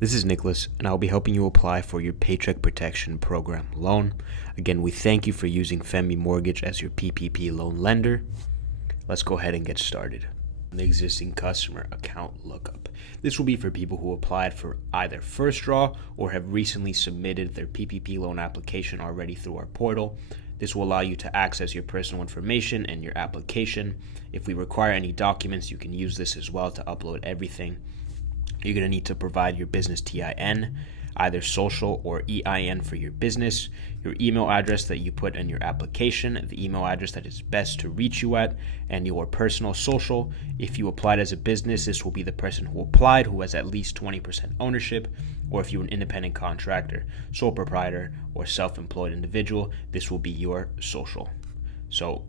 This is Nicholas, and I'll be helping you apply for your Paycheck Protection Program loan. Again, we thank you for using FEMBi Mortgage as your PPP loan lender. Let's go ahead and get started. The existing customer account lookup. This will be for people who applied for either first draw or have recently submitted their PPP loan application already through our portal. This will allow you to access your personal information and your application. If we require any documents, you can use this as well to upload everything. You're going to need to provide your business TIN, either social or EIN for your business, your email address that you put in your application, the email address that is best to reach you at, and your personal social. If you applied as a business, this will be the person who applied who has at least 20% ownership, or if you're an independent contractor, sole proprietor, or self-employed individual, this will be your social. So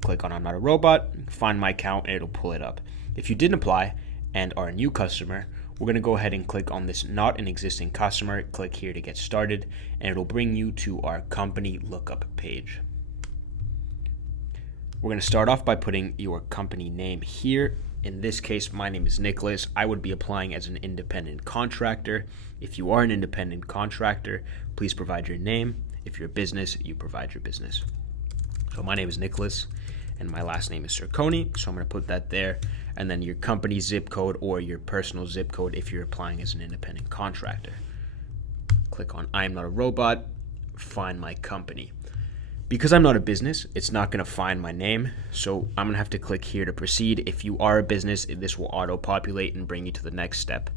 click on I'm Not a Robot, find my account, and it'll pull it up. If you didn't apply and are a new customer, we're going to go ahead and click on this Not an Existing Customer. Click here to get started, and it'll bring you to our company lookup page. We're going to start off by putting your company name here. In this case, my name is Nicholas. I would be applying as an independent contractor. If you are an independent contractor, please provide your name. If you're a business, you provide your business. So my name is Nicholas, and my last name is Circoni, so I'm going to put that there. And then your company zip code or your personal zip code if you're applying as an independent contractor. Click on I am not a robot, find my company. Because I'm not a business, it's not going to find my name, so I'm going to have to click here to proceed. If you are a business, this will auto-populate and bring you to the next step.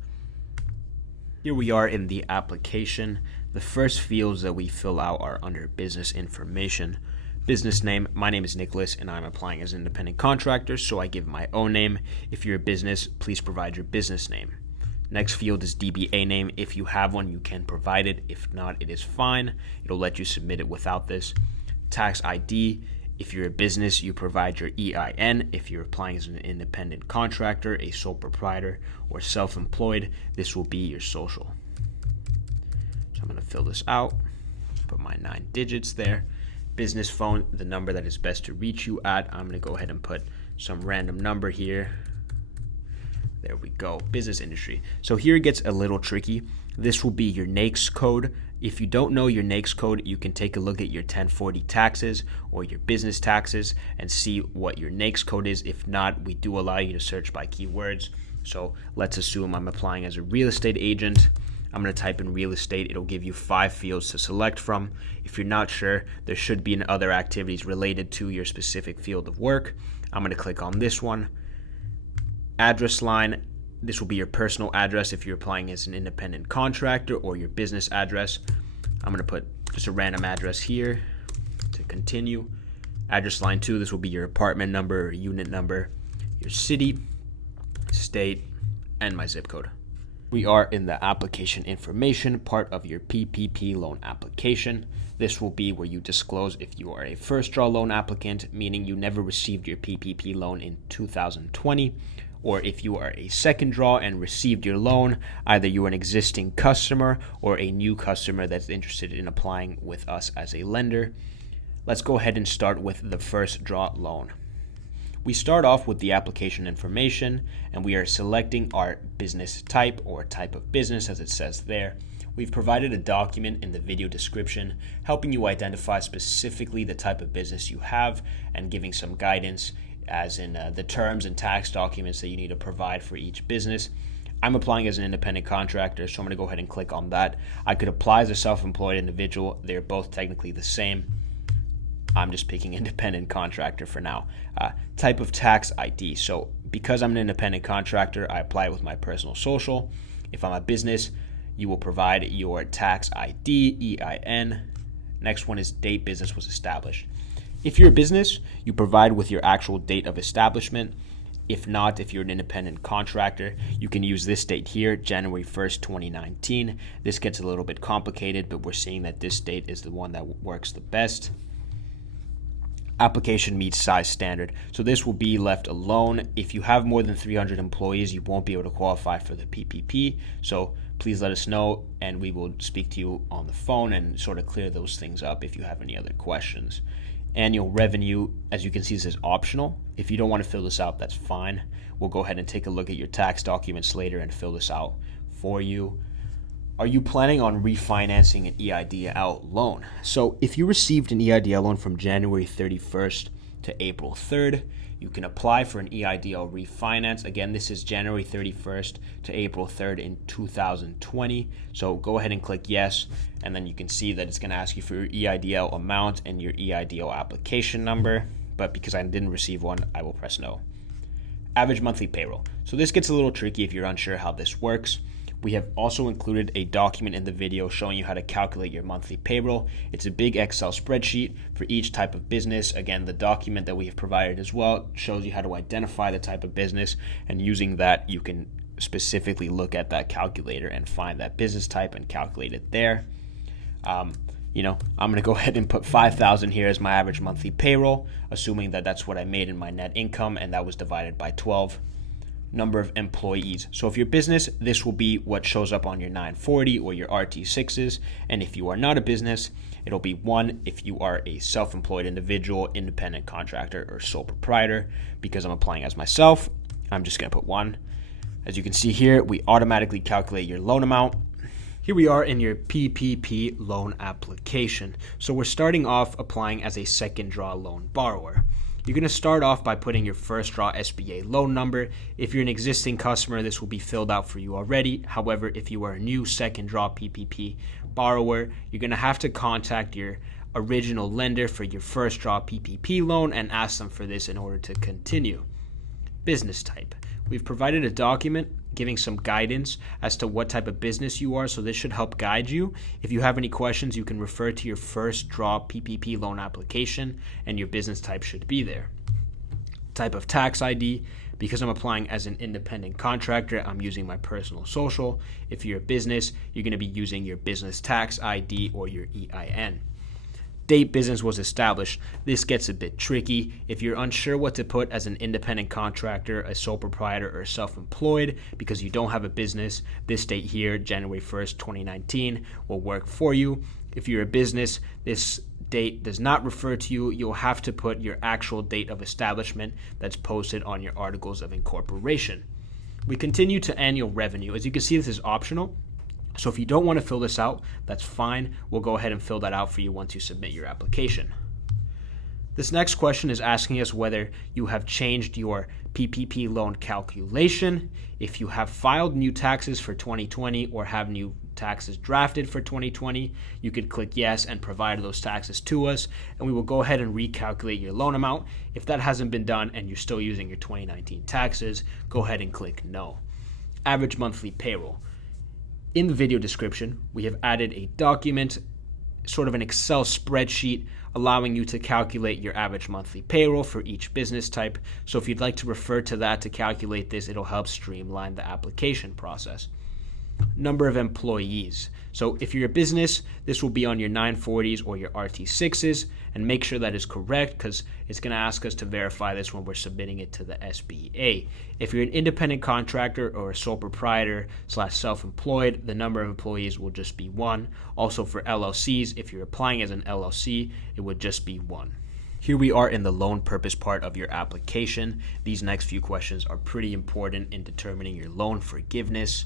Here we are in the application. The first fields that we fill out are under business information. Business name, my name is Nicholas and I'm applying as an independent contractor, so I give my own name. If you're a business, please provide your business name. Next field is DBA name. If you have one, you can provide it. If not, it is fine. It'll let you submit it without this. Tax ID, if you're a business, you provide your EIN. If you're applying as an independent contractor, a sole proprietor, or self-employed, this will be your social. So I'm going to fill this out, put my 9 digits there. Business phone, the number that is best to reach you at. I'm going to go ahead and put some random number here. There we go. Business industry. So here it gets a little tricky. This will be your NAICS code. If you don't know your NAICS code, you can take a look at your 1040 taxes or your business taxes and see what your NAICS code is. If not, we do allow you to search by keywords. So let's assume I'm applying as a real estate agent. I'm going to type in real estate. It'll give you 5 fields to select from. If you're not sure, there should be other activities related to your specific field of work. I'm going to click on this one. Address line. This will be your personal address if you're applying as an independent contractor, or your business address. I'm going to put just a random address here to continue. Address line 2, this will be your apartment number or unit number, your city, state, and my zip code. We are in the application information part of your PPP loan application. This will be where you disclose if you are a first draw loan applicant, meaning you never received your PPP loan in 2020, or if you are a second draw and received your loan, either you're an existing customer or a new customer that's interested in applying with us as a lender. Let's go ahead and start with the first draw loan. We start off with the application information, and we are selecting our business type or type of business as it says there. We've provided a document in the video description helping you identify specifically the type of business you have and giving some guidance as in the terms and tax documents that you need to provide for each business. I'm applying as an independent contractor, so I'm going to go ahead and click on that. I could apply as a self-employed individual. They're both technically the same. I'm just picking independent contractor for now. Type of tax ID. So because I'm an independent contractor, I apply it with my personal social. If I'm a business, you will provide your tax ID, EIN. Next one is date business was established. If you're a business, you provide with your actual date of establishment. If not, if you're an independent contractor, you can use this date here, January 1st, 2019. This gets a little bit complicated, but we're seeing that this date is the one that works the best. Application meets size standard. So this will be left alone. If you have more than 300 employees, you won't be able to qualify for the PPP. So please let us know and we will speak to you on the phone and sort of clear those things up if you have any other questions. Annual revenue, as you can see, this is optional. If you don't want to fill this out, that's fine. We'll go ahead and take a look at your tax documents later and fill this out for you. Are you planning on refinancing an EIDL loan? So if you received an EIDL loan from January 31st to April 3rd, you can apply for an EIDL refinance. Again, this is January 31st to April 3rd in 2020. So go ahead and click yes, and then you can see that it's going to ask you for your EIDL amount and your EIDL application number. But because I didn't receive one, I will press no. Average monthly payroll. So this gets a little tricky if you're unsure how this works. We have also included a document in the video showing you how to calculate your monthly payroll. It's a big Excel spreadsheet for each type of business. Again, the document that we have provided as well shows you how to identify the type of business, and using that, you can specifically look at that calculator and find that business type and calculate it there. I'm going to go ahead and put $5,000 here as my average monthly payroll, assuming that that's what I made in my net income, and that was divided by 12. Number of employees. So if your business, this will be what shows up on your 940 or your RT6s. And if you are not a business, it'll be 1 if you are a self-employed individual, independent contractor, or sole proprietor. Because I'm applying as myself, I'm just going to put 1. As you can see here, we automatically calculate your loan amount. Here we are in your PPP loan application. So we're starting off applying as a second draw loan borrower. You're going to start off by putting your first draw SBA loan number. If you're an existing customer, this will be filled out for you already. However, if you are a new second draw PPP borrower, you're going to have to contact your original lender for your first draw PPP loan and ask them for this in order to continue. Business type. We've provided a document giving some guidance as to what type of business you are, so this should help guide you. If you have any questions, you can refer to your first draw PPP loan application, and your business type should be there. Type of tax ID. Because I'm applying as an independent contractor, I'm using my personal social. If you're a business, you're going to be using your business tax ID or your EIN. Date business was established. This gets a bit tricky. If you're unsure what to put as an independent contractor, a sole proprietor, or self-employed because you don't have a business, this date here, January 1st, 2019, will work for you. If you're a business, this date does not refer to you. You'll have to put your actual date of establishment that's posted on your articles of incorporation. We continue to annual revenue. As you can see, this is optional. So if you don't want to fill this out, that's fine. We'll go ahead and fill that out for you once you submit your application. This next question is asking us whether you have changed your PPP loan calculation. If you have filed new taxes for 2020 or have new taxes drafted for 2020, you could click yes and provide those taxes to us, and we will go ahead and recalculate your loan amount. If that hasn't been done and you're still using your 2019 taxes, go ahead and click no. Average monthly payroll. In the video description, we have added a document, sort of an Excel spreadsheet, allowing you to calculate your average monthly payroll for each business type. So if you'd like to refer to that to calculate this, it'll help streamline the application process. Number of employees. So if you're a business, this will be on your 940s or your RT6s, and make sure that is correct because it's going to ask us to verify this when we're submitting it to the SBA. If you're an independent contractor or a sole proprietor / self-employed, the number of employees will just be 1. Also for LLCs, if you're applying as an LLC, it would just be 1. Here we are in the loan purpose part of your application. These next few questions are pretty important in determining your loan forgiveness.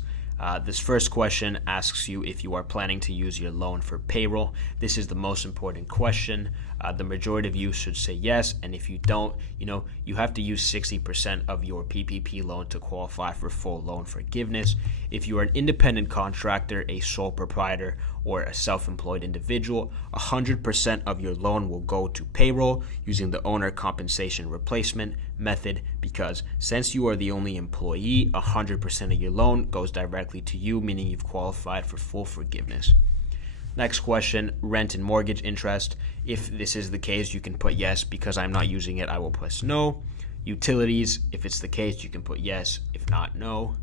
This first question asks you if you are planning to use your loan for payroll. This is the most important question. The majority of you should say yes, and if you don't, you have to use 60% of your PPP loan to qualify for full loan forgiveness. If you are an independent contractor, a sole proprietor, or a self-employed individual, 100% of your loan will go to payroll using the owner compensation replacement method, because since you are the only employee, 100% of your loan goes directly to you, meaning you've qualified for full forgiveness. Next question, rent and mortgage interest. If this is the case, you can put yes. Because I'm not using it, I will press no. Utilities, if it's the case, you can put yes. If not, no.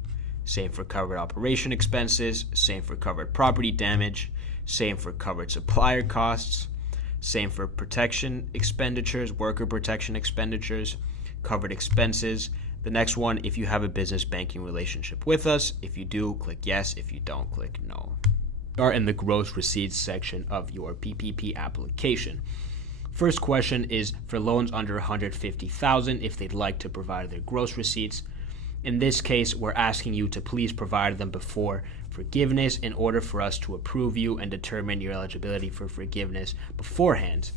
Same for covered operation expenses. Same for covered property damage. Same for covered supplier costs. Same for protection expenditures, worker protection expenditures, covered expenses. The next one, if you have a business banking relationship with us. If you do, click yes. If you don't, click no. We are in the gross receipts section of your PPP application. First question is for loans under $150,000 if they'd like to provide their gross receipts. In this case, we're asking you to please provide them before forgiveness in order for us to approve you and determine your eligibility for forgiveness beforehand.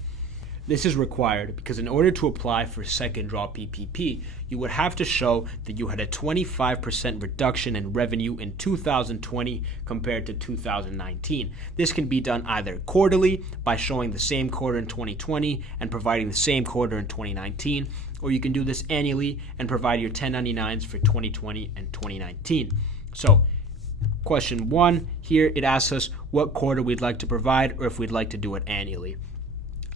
This is required because in order to apply for second draw PPP, you would have to show that you had a 25% reduction in revenue in 2020 compared to 2019. This can be done either quarterly by showing the same quarter in 2020 and providing the same quarter in 2019, or you can do this annually and provide your 1099s for 2020 and 2019. So, question 1 here, it asks us what quarter we'd like to provide or if we'd like to do it annually.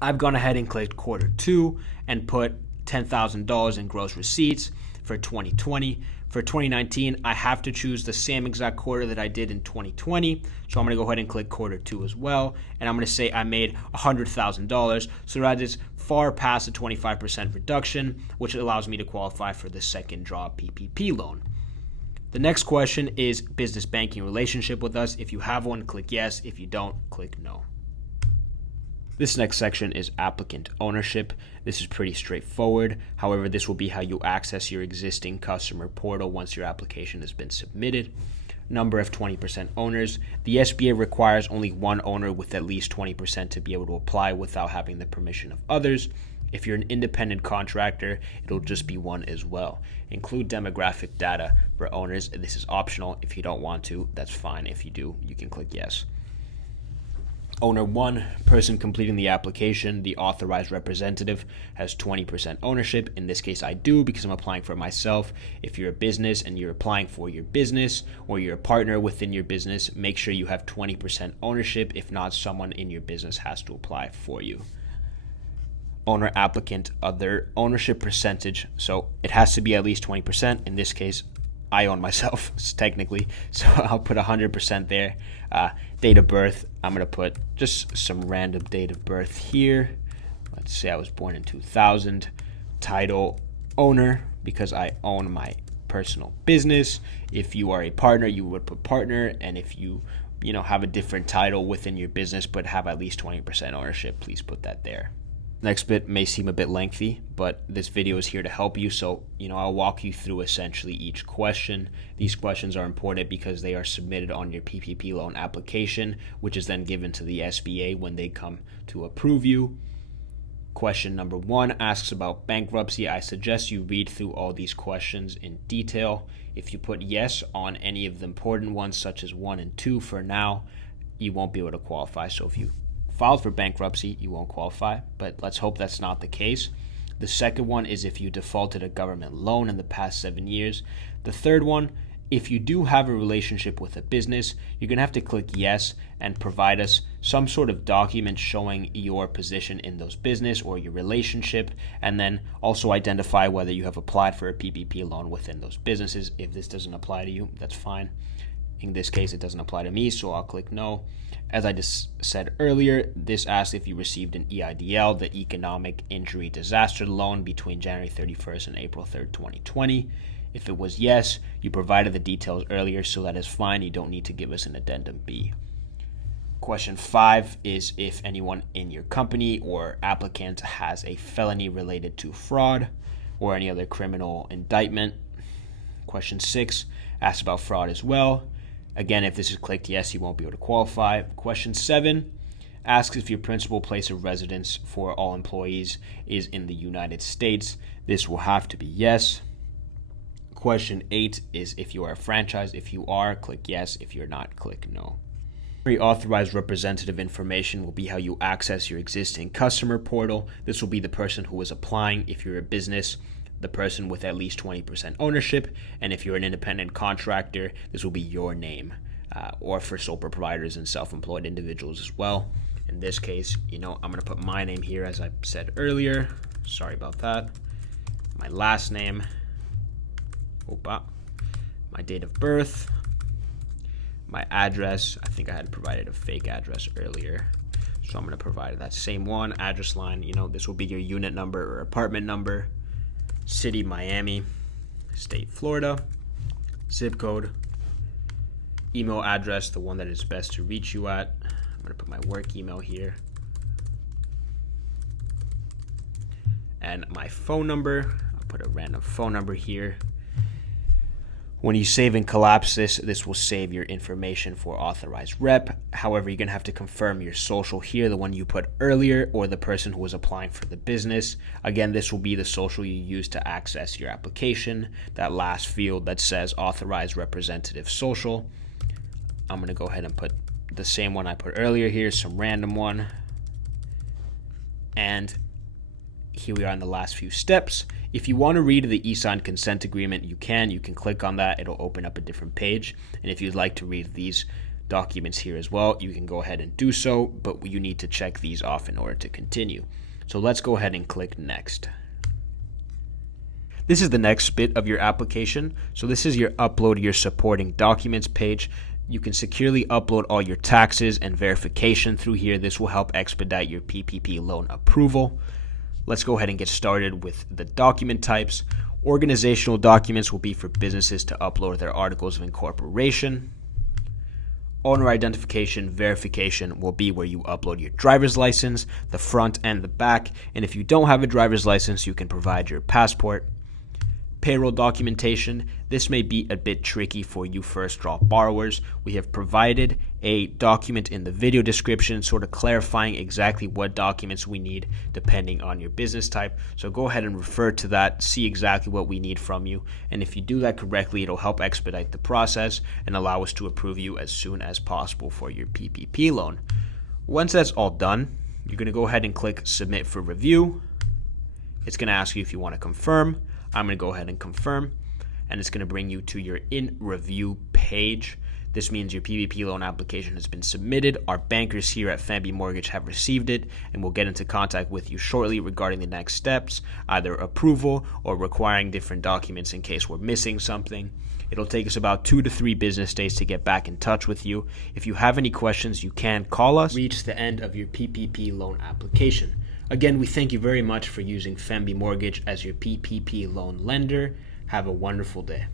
I've gone ahead and clicked quarter 2 and put $10,000 in gross receipts for 2020. For 2019, I have to choose the same exact quarter that I did in 2020. So I'm going to go ahead and click quarter 2 as well. And I'm going to say I made $100,000. So that is far past the 25% reduction, which allows me to qualify for the second draw PPP loan. The next question is business banking relationship with us. If you have one, click yes. If you don't, click no. This next section is applicant ownership. This is pretty straightforward. However, this will be how you access your existing customer portal once your application has been submitted. Number of 20% owners. The SBA requires only one owner with at least 20% to be able to apply without having the permission of others. If you're an independent contractor, it'll just be one as well. Include demographic data for owners. This is optional. If you don't want to, that's fine. If you do, you can click yes. Owner 1, person completing the application, the authorized representative, has 20% ownership. In this case, I do because I'm applying for myself. If you're a business and you're applying for your business or you're a partner within your business, make sure you have 20% ownership. If not, someone in your business has to apply for you. Owner applicant, other ownership percentage. So it has to be at least 20%. In this case, I own myself technically, so I'll put 100% there. Date of birth, I'm going to put just some random date of birth here. Let's say I was born in 2000. Title, owner, because I own my personal business. If you are a partner, you would put partner, and if you have a different title within your business but have at least 20% ownership, please put that there. Next bit may seem a bit lengthy, but this video is here to help you. So, I'll walk you through essentially each question. These questions are important because they are submitted on your PPP loan application, which is then given to the SBA when they come to approve you. Question number 1 asks about bankruptcy. I suggest you read through all these questions in detail. If you put yes on any of the important ones, such as 1 and 2 for now, you won't be able to qualify. So if you filed for bankruptcy, you won't qualify, but let's hope that's not the case. The second one is if you defaulted a government loan in the past 7 years. The third one, if you do have a relationship with a business, you're going to have to click yes and provide us some sort of document showing your position in those business or your relationship, and then also identify whether you have applied for a PPP loan within those businesses. If this doesn't apply to you, that's fine. In this case, it doesn't apply to me, so I'll click no. As I just said earlier, this asks if you received an EIDL, the Economic Injury Disaster Loan, between January 31st and April 3rd, 2020. If it was yes, you provided the details earlier, so that is fine. You don't need to give us an addendum B. Question 5 is if anyone in your company or applicant has a felony related to fraud or any other criminal indictment. Question 6 asks about fraud as well. Again, if this is clicked yes, you won't be able to qualify. Question 7 asks if your principal place of residence for all employees is in the United States. This will have to be yes. Question 8 is if you are a franchise. If you are, click yes. If you're not, click no. Authorized representative information will be how you access your existing customer portal. This will be the person who is applying if you're a business, the person with at least 20% ownership, and if you're an independent contractor, this will be your name, or for sole proprietors and self-employed individuals as well. In this case, I'm going to put my name here, as I said earlier. Sorry about that. My last name, my date of birth, my address. I think I had provided a fake address earlier, so I'm going to provide that same one. Address line, this will be your unit number or apartment number. City, Miami. State, Florida. Zip code. Email address, the one that is best to reach you at. I'm going to put my work email here. And my phone number. I'll put a random phone number here. When you save and collapse this will save your information for authorized rep. However, you're going to have to confirm your social here, the one you put earlier, or the person who was applying for the business. Again, this will be the social you use to access your application. That last field that says authorized representative social. I'm going to go ahead and put the same one I put earlier here, some random one. And here we are in the last few steps. If you want to read the e-signed consent agreement, you can click on that. It'll open up a different page. And if you'd like to read these documents here as well, you can go ahead and do so, but you need to check these off in order to continue. So let's go ahead and click next. This is the next bit of your application. So this is your upload your supporting documents page. You can securely upload all your taxes and verification through here. This will help expedite your PPP loan approval. Let's go ahead and get started with the document types. Organizational documents will be for businesses to upload their articles of incorporation. Owner identification verification will be where you upload your driver's license, the front and the back. And if you don't have a driver's license, you can provide your passport. Payroll documentation. This may be a bit tricky for you first draw borrowers. We have provided a document in the video description sort of clarifying exactly what documents we need depending on your business type. So go ahead and refer to that, see exactly what we need from you. And if you do that correctly, it'll help expedite the process and allow us to approve you as soon as possible for your PPP loan. Once that's all done, you're going to go ahead and click Submit for Review. It's going to ask you if you want to confirm. I'm going to go ahead and confirm, and it's going to bring you to your in review page. This means your PPP loan application has been submitted. Our bankers here at FEMBi Mortgage have received it, and we'll get into contact with you shortly regarding the next steps, either approval or requiring different documents in case we're missing something. It'll take us about 2 to 3 business days to get back in touch with you. If you have any questions, you can call us. Reach the end of your PPP loan application. Again, we thank you very much for using FEMBi Mortgage as your PPP loan lender. Have a wonderful day.